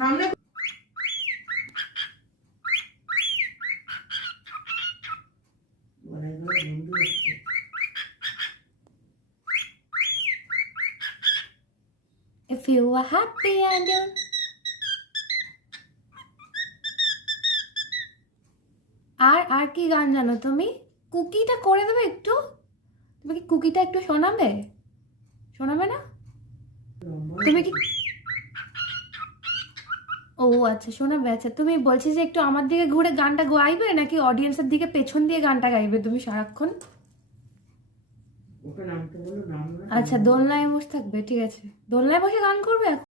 সামনে বন্ধু হচ্ছে। If you are happy and you আর কি গান জানো তুমি? কুকিটা করে দেবে একটু? তুমি কি কুকিটা একটু শোনাবে? শোনাবে না? তুমি কি ও আচ্ছা শোনাবে। আচ্ছা তুমি বলছি যে একটু আমার দিকে ঘুরে গানটা গাইবে নাকি অডিয়েন্সের দিকে পেছন দিয়ে গানটা গাইবে তুমি সারাক্ষণ? ওকে নামতে বলো, নাম না। আচ্ছা দোলনায় বসে থাকবে, ঠিক আছে। দোলনায় বসে গান করবে এখন?